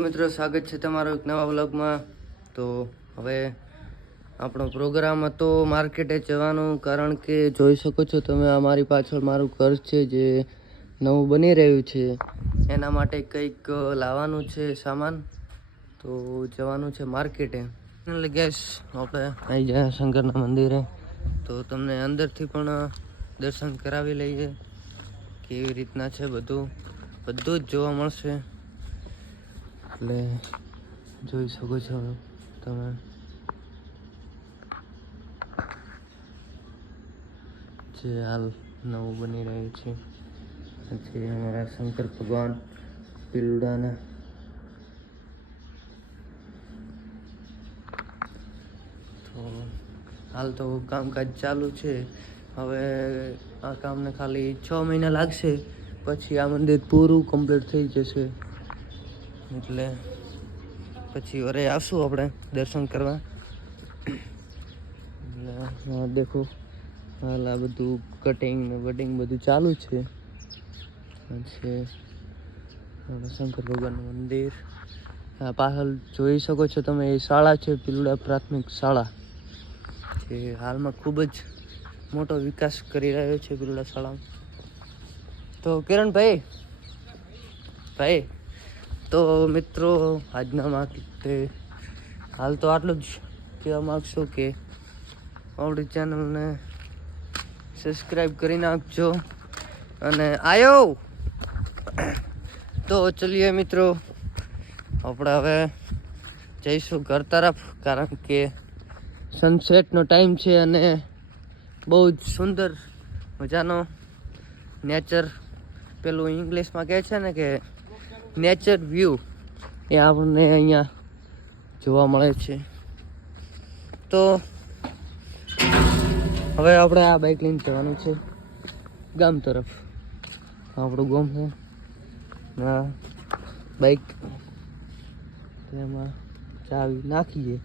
મિત્રો સ્વાગત છે તમારો એક નવા વ્લોગમાં। તો હવે આપણો પ્રોગ્રામ હતો માર્કેટે જવાનું, કારણ કે જોઈ શકો છો તમે અમારી પાછળ મારું ઘર છે જે નવું બની રહ્યું છે, એના માટે કંઈક લાવવાનું છે સામાન, તો જવાનું છે માર્કેટે। એટલે ગેસ આપણે આવી જાય શંકરના મંદિરે, તો તમને અંદરથી પણ દર્શન કરાવી લઈએ કેવી રીતના છે, બધું જ જોવા મળશે। એટલે જોઈ શકો છો તમે, જે હાલ નવું બની રહ્યું છે, જે અમારા શંકર ભગવાન પિલુડાના। તો હાલ તો કામકાજ ચાલુ છે। હવે આ કામને ખાલી 6 મહિના લાગશે, પછી આ મંદિર પૂરું કમ્પ્લીટ થઈ જશે। એટલે પછી વરે આવશું આપણે દર્શન કરવા। એટલે દેખો હાલ આ બધું કટિંગ ને વટિંગ બધું ચાલુ છે। શંકર ભગવાનનું મંદિર પાછળ જોઈ શકો છો તમે, એ શાળા છે પિલુડા પ્રાથમિક શાળા, જે હાલમાં ખૂબ જ મોટો વિકાસ કરી રહ્યો છે પિલુડા શાળામાં। તો કિરણભાઈ તો મિત્રો આજના માટે હાલ તો આટલું જ કહેવા માગશો કે આપણી ચેનલને સબસ્ક્રાઈબ કરી નાખજો। અને તો ચલીએ મિત્રો, આપણે હવે જઈશું ઘર તરફ, કારણ કે સનસેટનો ટાઈમ છે અને બહુ જ સુંદર મજાનો નેચર, પેલું ઇંગ્લિશમાં કહે છે ને કે નેચર વ્યૂ, એ આપણને અહીંયા જોવા મળે છે। તો હવે આપણે આ બાઇક લઈને જવાનું છે ગામ તરફ। આપણું ગામ છે, બાઇક એમાં ચાવી નાખીએ